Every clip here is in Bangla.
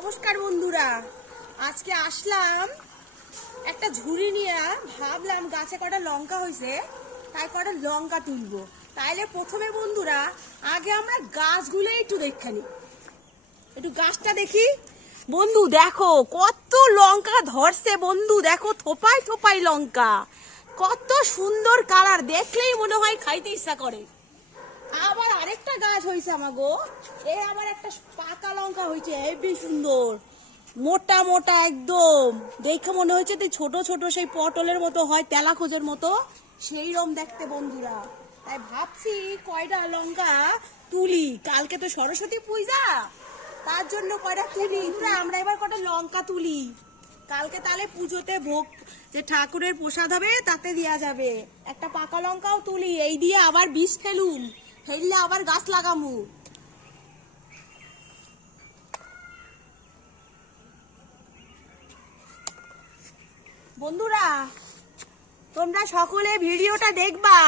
নমস্কার বন্ধুরা, আজকে আসলাম একটা ঝুড়ি নিয়ে। ভাবলাম গাছে কটা লঙ্কা হয়েছে, তাই কটা লঙ্কা তুলবো। তাইলে প্রথমে বন্ধুরা আগে আমরা গাছগুলো একটু দেখে নি। একটু গাছটা দেখি। বন্ধু দেখো কত লঙ্কা ধরছে, বন্ধু দেখো থোপায় থোপায় লঙ্কা, কত সুন্দর কালার, দেখলেই মনে হয় খাইতে ইচ্ছা করে। আবার আরেকটা গাছ হয়েছে আমার গো, এই আবার একটা পাকা লঙ্কা হয়েছে, হেবি সুন্দর, মোটা মোটা একদম, দেখে মনে হচ্ছে ছোট ছোট সেই পটলের মতো হয়, তেলাখোজের মতো সেই রকম দেখতে বন্ধুরা। তাই ভাবছি কয়টা লঙ্কা তুলি, কালকে তো সরস্বতী পূজা, তার জন্য কয়টা তুলি। আমরা এবার কটা লঙ্কা তুলি, কালকে তাহলে পুজোতে ভোগ যে ঠাকুরের প্রসাদ হবে তাতে দেওয়া যাবে। একটা পাকা লঙ্কাও তুলি, এই দিয়ে আবার বীজ ফেলুম, ফেললে আবার গাছ লাগামু। বন্ধুরা তোমরা সকলে ভিডিওটা দেখবা,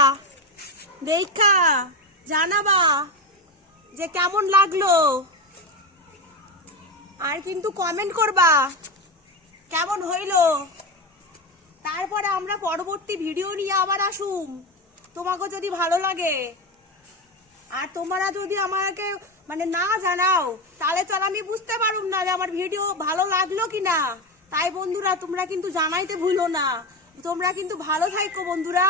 দেখা জানাবা যে কেমন লাগলো, আর কিন্তু কমেন্ট করবা কেমন হইলো। তারপরে আমরা পরবর্তী ভিডিও নিয়ে আবার আসুম, তোমাকে যদি ভালো লাগে। আর তোমরা যদি আমাকে না জানাও, তাহলে তো আর আমি বুঝতে পারুম না যে আমার ভিডিও ভালো লাগলো কিনা। তাই বন্ধুরা তোমরা কিন্তু জানাইতে ভুলো না। তোমরা কিন্তু ভালো থাকো বন্ধুরা।